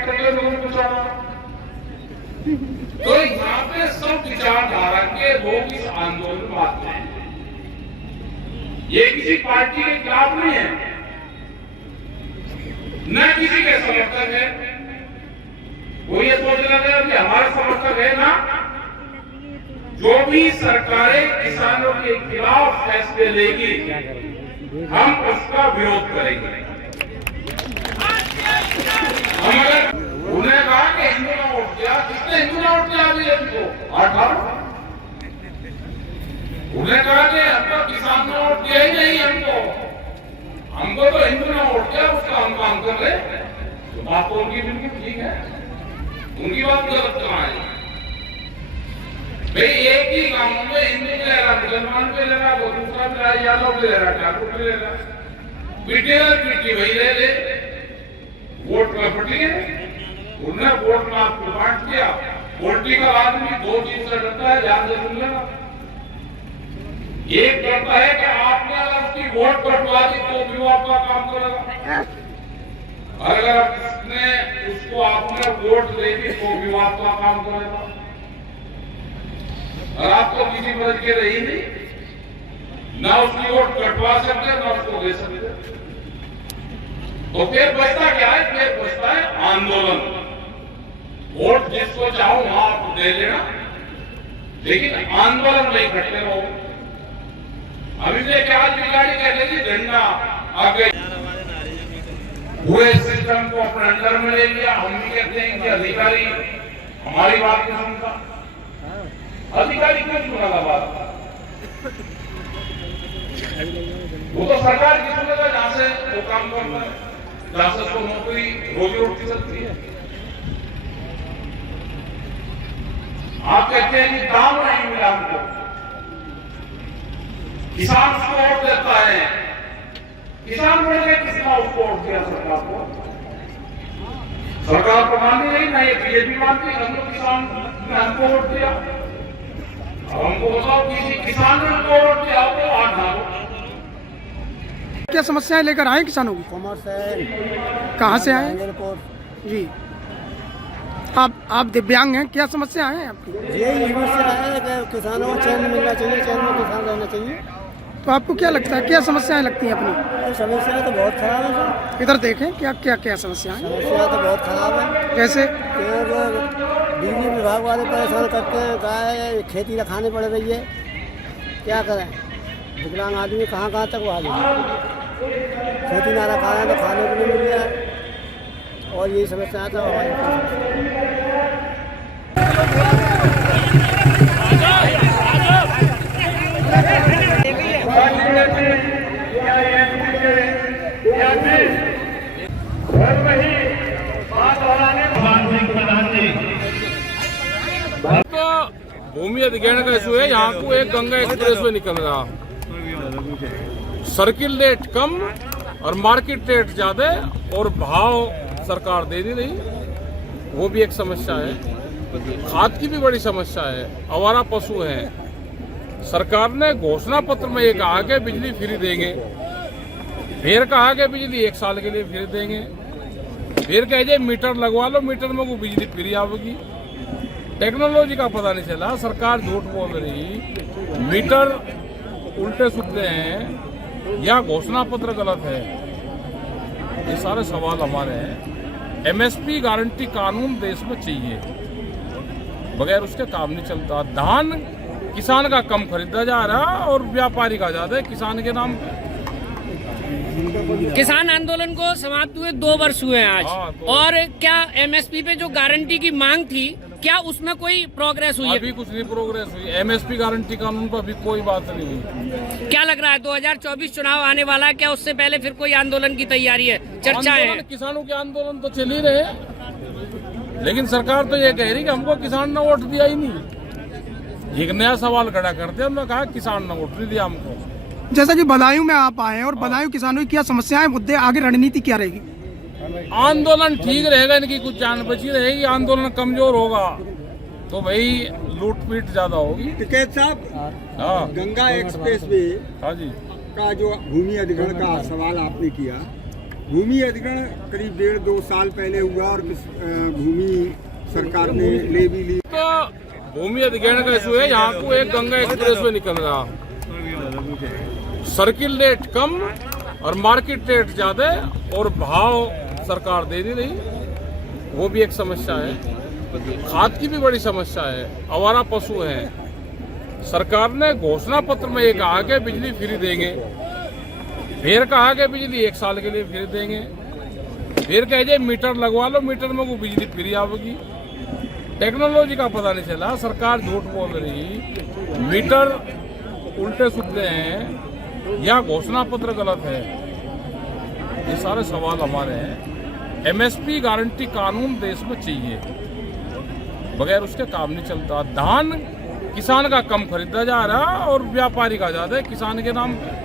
Tractor के लोगों को चढ़ा। तो यहाँ पे सब विचारधारा के लोग इस आंदोलन में आते हैं। ये किसी पार्टी के खिलाफ नहीं है, न किसी के समर्थक है। वो ये सोच रहा है कि हमारा समर्थक है ना, जो भी सरकारें किसानों के खिलाफ फैसले लेगी हम उसका विरोध करेंगे। हम अगर उन्हें कहा कि हिंदू ने वोट दिया, किसने हिंदू ने वोट दिया अभी हमको 18? उन्हें कहा कि हमको किसान ने वोट दिया ही नहीं, हमको तो हिंदू ने वोट दिया, उसका हम काम कर रहे। तो बात तो उनकी बिल्कुल ठीक है, उनकी बात गलत कहाँ है? भाई एक ही गांव में हिंदू भी ले रहा, मुसलमान भी ले रहा, वो दूसरा भी ले रहा, यादव भी ले रहा, ठाकुर भी ले रहा, पीटी वही ले वोट में फटी है। उन्हें वोट में आपको बांट दिया। पॉलिटिकल आदमी दो चीज से डरता है, ध्यान से सुन लेना। एक डरता है कि आपने अगर उसकी वोट कटवा दी तो भी वो आपका काम करेगा, और अगर आपने वोट दे दी तो भी वो आपका काम करेगा। और आपको किसी मदद की रही नहीं, ना उसकी वोट कटवा सकते ना उसको दे सकते। तो फिर बचता क्या है? फिर बचता है आंदोलन। वोट जिसको चाहो वहां आप दे देना, लेकिन आंदोलन नहीं करते रहो। अभी से क्या बिगाड़ी कहते थे, झंडा आगे पूरे सिस्टम को अपने अंडर में ले लिया। हम भी कहते हैं कि अधिकारी हमारी बात नहीं सुनता। अधिकारी क्यों सुनेगा बात? वो तो सरकार की सुनेगा जहां से वो काम करता है, जहां से उसको नौकरी रोजी रोटी सकती है। आप कहते हैं कि दाम नहीं मिला हमको, किसान उसको वोट देता है। किसान बोल के किसने उसको वोट दिया? सरकार को। सरकार को मानती नहीं ना, ये बीजेपी मानती, हम लोग किसान ने हमको वोट दिया। हमको बताओ किसी किसान ने हमको वोट दिया तो आज ना। क्या समस्याएं लेकर आए किसानों की? कॉमर्स है। कहाँ से आए जी? आप दिव्यांग हैं, क्या समस्या है आपकी? यही समस्या है कि किसानों को चैन मिलना चाहिए, चैन में किसान रहना चाहिए। तो आपको क्या लगता है, क्या समस्याएं लगती हैं अपनी? समस्या तो बहुत खराब है सर। इधर देखें, क्या क्या क्या समस्याएं? समस्या तो बहुत खराब है। कैसे? बिजली विभाग वाले परेशान करते हैं, गाय खेती रखानी पड़ रही है, क्या करें? विकलांग आदमी कहाँ कहाँ तक वो आ जाए, खेती ना रखा है तो खाने को नहीं मिल रहा है, और यही समस्या था हमारे। भूमि अधिग्रहण का इशू है। यहाँ को एक गंगा एक्सप्रेस वे निकल रहा, सर्किल रेट कम और मार्केट रेट ज्यादा, और भाव सरकार दे नहीं रही, वो भी एक समस्या है। खाद की भी बड़ी समस्या है, आवारा पशु हैं। सरकार ने घोषणा पत्र में ये कहा कि बिजली फ्री देंगे, फिर कहा कि बिजली 1 साल के लिए फ्री देंगे, फिर कहे मीटर लगवा लो, मीटर में वो बिजली फ्री आवेगी। टेक्नोलॉजी का पता नहीं चला, सरकार झूठ बोल रही, मीटर उल्टे सुलटे हैं या घोषणा पत्र गलत है। ये सारे सवाल हमारे हैं। एमएसपी गारंटी कानून देश में चाहिए, बगैर उसके काम नहीं चलता। धान किसान का कम खरीदा जा रहा और व्यापारी का ज्यादा है किसान के नाम पे। किसान आंदोलन को समाप्त हुए 2 वर्ष हुए हैं आज। तो और क्या एमएसपी पे जो गारंटी की मांग थी, क्या उसमें कोई प्रोग्रेस हुई है? अभी कुछ नहीं प्रोग्रेस हुई। एमएसपी गारंटी कानून पर अभी कोई बात नहीं हुई। क्या लग रहा है 2024 चुनाव आने वाला है, क्या उससे पहले फिर कोई आंदोलन की तैयारी है, चर्चाएं हैं? किसानों के आंदोलन तो चल ही रहे, लेकिन सरकार तो ये कह रही कि हमको किसान ने वोट दिया ही नहीं। एक नया सवाल खड़ा करते, हमने कहा किसान ने वोट नहीं दिया हमको। जैसा कि बदायूं में आप आए हैं, और बदायूं किसानों की क्या समस्याएं, मुद्दे, आगे रणनीति क्या रहेगी? आंदोलन ठीक रहेगा, इनकी कुछ जान बची रहेगी। आंदोलन कमजोर होगा तो भाई लूटपीट ज्यादा होगी। टिकैत साहब, हाँ गंगा एक्सप्रेस वे हाँ जी का जो भूमि अधिग्रहण का सवाल आपने किया, भूमि अधिग्रहण करीब 1.5-2 साल पहले हुआ और भूमि सरकार ने ले भी ली। तो भूमि अधिग्रहण का इशू है, यहाँ को एक गंगा एक्सप्रेस वे निकल रहा, सर्किल रेट कम और मार्केट रेट ज्यादा और भाव सरकार दे नहीं रही, वो भी एक समस्या है। खाद की भी बड़ी समस्या है, आवारा पशु हैं। सरकार ने घोषणा पत्र में ये कहा कि बिजली फ्री देंगे, फिर कहा कि बिजली 1 साल के लिए फ्री देंगे, फिर कहे मीटर लगवा लो, मीटर में वो बिजली फ्री आवेगी। टेक्नोलॉजी का पता नहीं चला, सरकार झूठ बोल रही, मीटर उल्टे सुलटे हैं या घोषणा पत्र गलत है। ये सारे सवाल हमारे हैं। एमएसपी गारंटी कानून देश में चाहिए, बगैर उसके काम नहीं चलता। धान किसान का कम खरीदा जा रहा और व्यापारी का ज्यादा है किसान के नाम पे।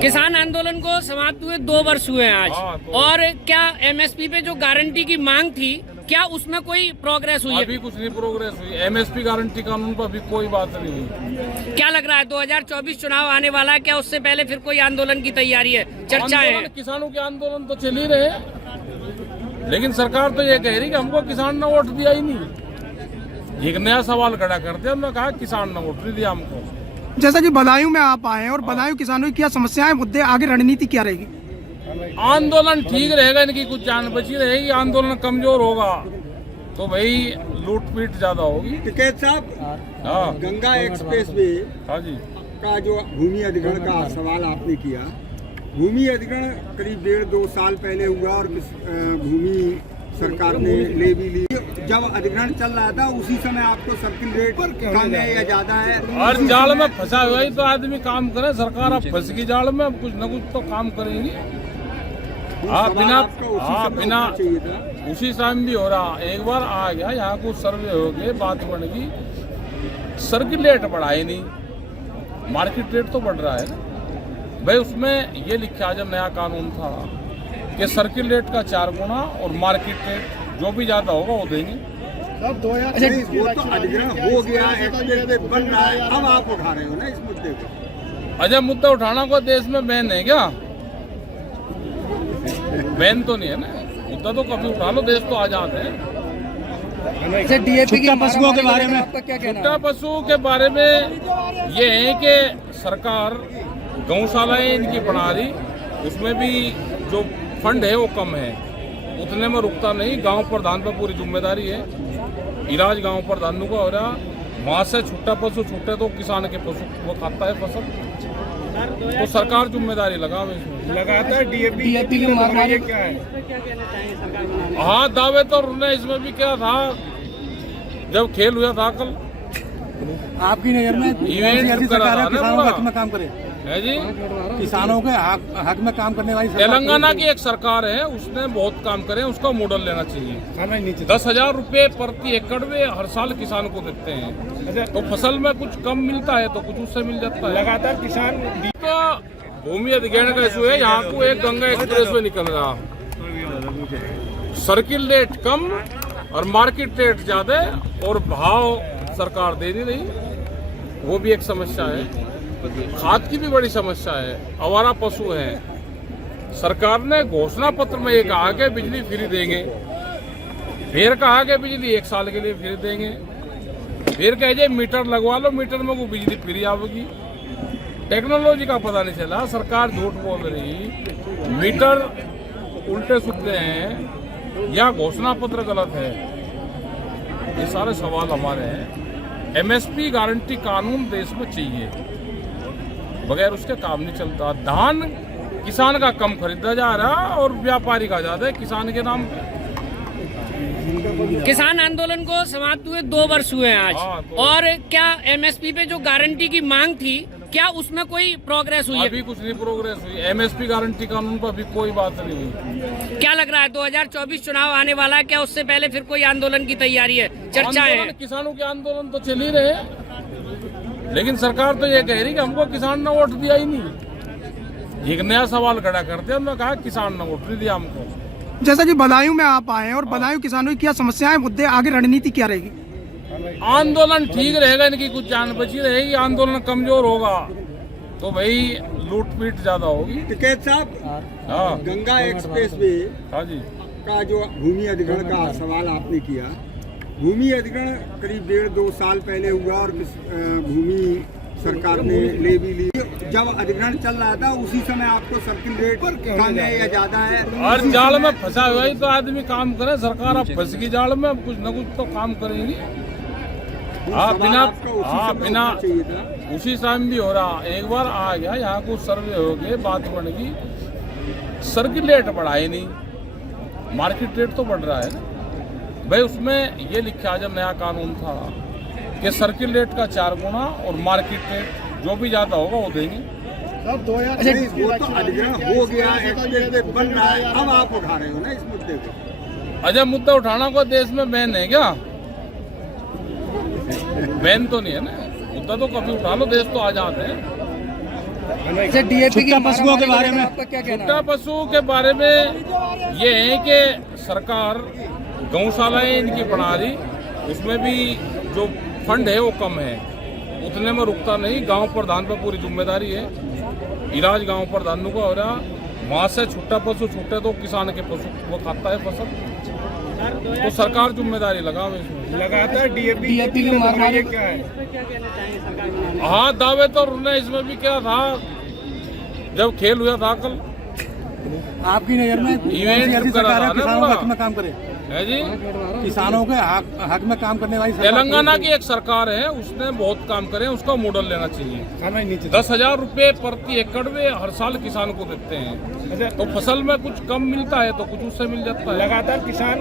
किसान आंदोलन को समाप्त हुए 2 वर्ष हुए हैं आज, हाँ, तो और क्या एमएसपी पे जो गारंटी की मांग थी, क्या उसमें कोई प्रोग्रेस हुई है? अभी कुछ नहीं प्रोग्रेस हुई। एमएसपी गारंटी कानून पर अभी कोई बात नहीं हुई। क्या लग रहा है 2024 चुनाव आने वाला है, क्या उससे पहले फिर कोई आंदोलन की तैयारी है, चर्चाएं हैं? किसानों के आंदोलन तो चल ही रहे, लेकिन सरकार तो ये कह रही कि हमको किसान ने वोट दिया ही नहीं। एक नया सवाल खड़ा करते, हमने कहा किसान ने वोट नहीं दिया हमको। जैसा कि बदायूं में आप आए हैं और बदायूं किसानों की क्या समस्याएं, मुद्दे, आगे रणनीति क्या रहेगी? आंदोलन ठीक रहेगा, इनकी कुछ जान बची रहेगी। आंदोलन कमजोर होगा तो भाई लूटपीट ज्यादा होगी। टिकैत साहब, हाँ गंगा एक्सप्रेस वे हाँ जी, का जो भूमि अधिग्रहण का सवाल आपने किया, भूमि अधिग्रहण करीब 1.5-2 साल पहले हुआ और भूमि सरकार ने ले भी ली। जब अधिग्रहण चल रहा था उसी समय आपको सर्किल रेट कम है या ज्यादा है? और जाल में फंसा हुआ ही तो आदमी काम करे। सरकार अब फंस गई जाल में, अब कुछ न कुछ तो काम करेंगी। हाँ, बिना उसी टाइम भी हो रहा। एक बार आ गया यहाँ कुछ सर्वे हो गए, बात बढ़ गई, सर्किल रेट बढ़ा ही नहीं, मार्केट रेट तो बढ़ रहा है ना भाई। उसमें ये लिखा जब नया कानून था कि सर्किल रेट का 4 गुना और मार्केट रेट जो भी ज्यादा होगा वो देंगे। वो तो अधिग्रहण हो गया, एक्सप्रेस बन रहा है, अब आप उठा रहे हो ना इस मुद्दे को। अजय मुद्दा उठाना को देश में बैन है क्या? बैन तो नहीं है ना, मुद्दा तो कभी उठा लो, देश तो आजाद है। डीएपी की पशुओं के बारे में आपका क्या कहना है? छुट्टा पशुओं के बारे में ये है कि सरकार गौशालाएं इनकी बना रही, उसमें भी जो फंड है वो कम है, उतने में रुकता नहीं। गांव प्रधान पर पूरी जिम्मेदारी है, इलाज गांव प्रधानों का हो रहा। वहाँ से छुट्टा पशु छूटे तो किसान के पशु वो खाता है फसल, तो सरकार जिम्मेदारी लगावे इसमें। लगातार डीएपी की मांग क्या है? हाँ, दावे तो उन्होंने इसमें भी क्या था, जब खेल हुआ था कल आपकी नजर में इवेंट करा था ना पूरा, काम करे है जी। किसानों के हक में काम करने वाली तेलंगाना की एक सरकार है, उसने बहुत काम करे, उसका मॉडल लेना चाहिए। 10,000 रुपए प्रति एकड़ में हर साल किसान को देते हैं, तो फसल में कुछ कम मिलता है तो कुछ उससे मिल जाता है। लगातार किसान तो भूमि अधिग्रहण का इशू है, यहाँ को एक गंगा एक्सप्रेस वे निकल रहा, सर्किल रेट कम और मार्केट रेट ज्यादा और भाव सरकार दे नहीं रही, वो भी एक समस्या है। खाद की भी बड़ी समस्या है, आवारा पशु हैं। सरकार ने घोषणा पत्र में ये कहा कि बिजली फ्री देंगे, फिर कहा कि बिजली 1 साल के लिए फ्री देंगे, फिर कहे मीटर लगवा लो, मीटर में वो बिजली फ्री आवेगी। टेक्नोलॉजी का पता नहीं चला, सरकार झूठ बोल रही, मीटर उल्टे सुलटे हैं या घोषणा पत्र गलत है। ये सारे सवाल हमारे हैं। एमएसपी गारंटी कानून देश में चाहिए, बगैर उसके काम नहीं चलता। धान किसान का कम खरीदा जा रहा और व्यापारी का ज्यादा है किसान के नाम पे। किसान आंदोलन को समाप्त हुए 2 वर्ष हुए हैं आज, हाँ, तो और क्या एमएसपी पे जो गारंटी की मांग थी, क्या उसमें कोई प्रोग्रेस हुई है? अभी कुछ नहीं प्रोग्रेस हुई। एमएसपी गारंटी कानून पर अभी कोई बात नहीं हुई। क्या लग रहा है 2024 चुनाव आने वाला है, क्या उससे पहले फिर कोई आंदोलन की तैयारी है, चर्चाएं हैं? किसानों के आंदोलन तो चल ही रहे, लेकिन सरकार तो ये कह रही कि हमको किसान ने वोट दिया ही नहीं। एक नया सवाल खड़ा करते, हमने कहा किसान ने वोट नहीं दिया हमको। जैसा कि बदायूं में आप आए हैं और बदायूं किसानों की क्या समस्याएं, मुद्दे, आगे रणनीति क्या रहेगी? आंदोलन ठीक रहेगा, इनकी कुछ जान बची रहेगी। आंदोलन कमजोर होगा तो भाई लूटपीट ज्यादा होगी। टिकैत साहब, हाँ गंगा एक्सप्रेस वे हाँ जी। का जो भूमि अधिग्रहण का सवाल आपने किया, भूमि अधिग्रहण करीब 1.5-2 साल पहले हुआ और भूमि सरकार ने ले भी ली। जब अधिग्रहण चल रहा था उसी समय आपको सर्किल रेट कम है या ज्यादा है? और जाल में फंसा हुआ ही तो आदमी काम करे, सरकार अब फंस गई जाल में, अब कुछ न कुछ तो काम करेंगी। बिना उसी टाइम भी हो रहा, एक बार आ गया यहाँ को सर्वे हो गए, बात बन गई, सर्किल रेट बढ़ा ही नहीं, मार्केट रेट तो बढ़ रहा है ना भाई। उसमें ये लिखा जब नया कानून था कि सर्किल रेट का 4 गुना और मार्केट रेट जो भी ज्यादा होगा वो देंगे। वो तो अधिग्रहण हो गया, एक्सप्रेस वे बन रहा है, अब आप उठा रहे हो ना इस मुद्दे को। अजय मुद्दा उठाना को देश में बैन है क्या? बैन तो नहीं है ना, मुद्दा तो कभी उठा लो, देश तो आजाद है। छुट्टा पशुओं के बारे में आपका क्या कहना है? छुट्टा पशुओं के बारे में ये है कि सरकार गौशालाएं इनकी बना रही, उसमें भी जो फंड है वो कम है, उतने में रुकता नहीं। गांव प्रधान पर पूरी जिम्मेदारी है, इलाज गांव प्रधान को हो रहा। वहाँ से छुट्टा पशु छूटे तो किसान के पशु वो खाता है फसल, तो सरकार जिम्मेदारी लगावे इसमें। लगातार डीएपी की मांग क्या है? हाँ दावे तो उन्होंने इसमें भी क्या था, जब खेल हुआ था कल आपकी नजर में इवेंट करा था किसानों ना के हक में काम करे, है जी। किसानों के हक में काम करने वाली तेलंगाना की एक सरकार है, उसने बहुत काम करे, उसका मॉडल लेना चाहिए। 10,000 रुपए प्रति एकड़ में हर साल किसान को देते हैं, तो फसल में कुछ कम मिलता है तो कुछ उससे मिल जाता है। लगातार किसान